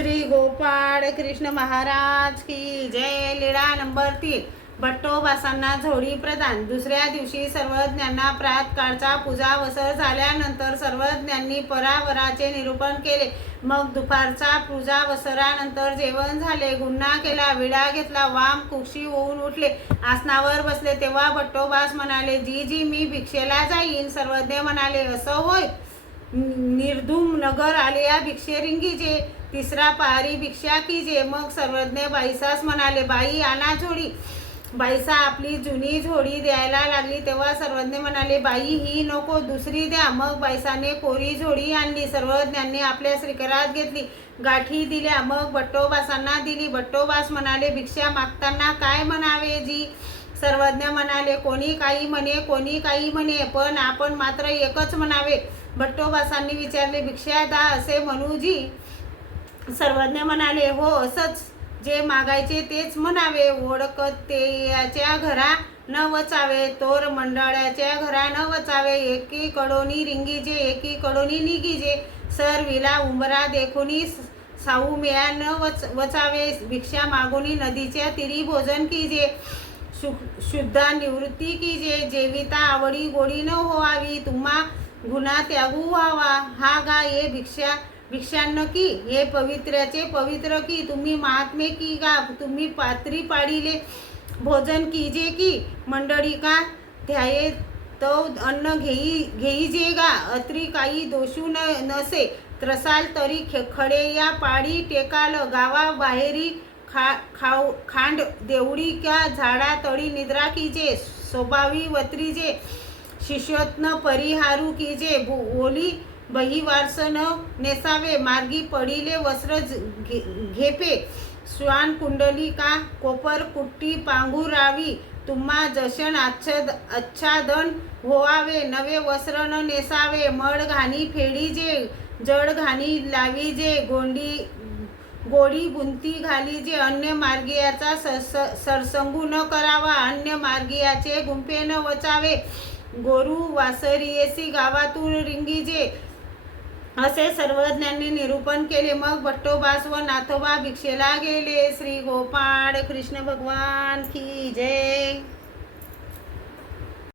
श्री गोपाळ कृष्ण महाराज की जय. लीळा नंबर 3. भट्टोबासांना झोळी प्रदान. दुसऱ्या दिवशी सर्वज्ञांना प्रातःकाळचा पूजा वसर झाल्यानंतर सर्वज्ञांनी परावराचे निरूपण केले. मग दुपारचा पूजा वसरानंतर जेवण झाले. गुन्हा केला, विडा घेतला, वाम कुक्षी होऊन उठले, आसनावर बसले. तेव्हा भट्टोबास म्हणाले, जी मी भिक्षेला जाईन. सर्वज्ञ म्हणाले, असं होय. निर्धूम नगर आलिया भिक्षे रिंगीजे. तिसरा पहारी भिक्षा कीजे. मग सर्वज्ञ बाईसास म्हणाले, बाई आणा झोळी. बाईसा आपली जुनी झोळी द्यायला लागली. तेव्हा सर्वज्ञ म्हणाले, बाई ही नको, दुसरी द्या. मग बाईसाने कोरी झोळी आणली. सर्वज्ञांनी आपल्या श्रीकरात घेतली, गाठी दिल्या, मग भट्टोबासांना दिली. भट्टोबास म्हणाले, भिक्षा मागताना काय म्हणावे जी. सर्वज्ञ म्हणाले, कोणी काही म्हणे, कोणी काही म्हणे, पण आपण मात्र एकच म्हणावे. भट्टोबासांनी विचारले, भिक्षा दा असे म्हणू जी. सर्वज्ञ म्हणाले, हो असंच, जे मागायचे तेच म्हणावे. ओळखतेयाच्या घरा न वचावे, तोर मंडळाच्या घरा न वचावे. एकीकडोनी रिंगीजे, एकीकडोनी निघीजे. सरविला उंबरा देखुनी साऊमेया न वचावे. भिक्षा मागुनी नदीच्या तिरी भोजन कीजे. शुद्धा निवृत्ती कीजे. जेविता आवडी गोडी न होवावी. तुम्हा गुन्हा त्यागू व्हावा. हा गा ये भिक्षान्न की. हे पवित्र्याचे पवित्र की. तुम्ही महात्मे की गा. तुम्ही पात्री पाडीले भोजन कीजे की. मंडळी का ध्याये तो अन्न घेईजे गा. अत्री काही दोषू नसे. त्रसाल तरी खडे या पाडी टेकाल. गावा बाहेरी खांड देवडी का. झाडा तळी निद्रा कीजे. स्वभावी वत्रीजे. शिष्योत्न परिहारू कीजे. ओली बहिवारस न नेसावे. मार्गी पडिले वस्त्र घेपे. श्वान कुंडली का कोपर कुट्टी पांघुरावी. तुम्हा जशन आच्छादन होवावे. नवे वस्त्र न नेसावे. मड घाणी फेडीजे. जड घाणी लावीजे. गोडी बुंती घालीजे. अन्य मार्गीयाचा सरसंगू न करावा. अन्य मार्गीयाचे गुंफे न वचावे. गोरू वासरियेसी गावातून रिंगीजे. असे सर्वज्ञांनी निरूपण केले. मग भट्टोबास व नाथोबा भिक्षेला गेले. श्री गोपाळ कृष्ण भगवान की जय.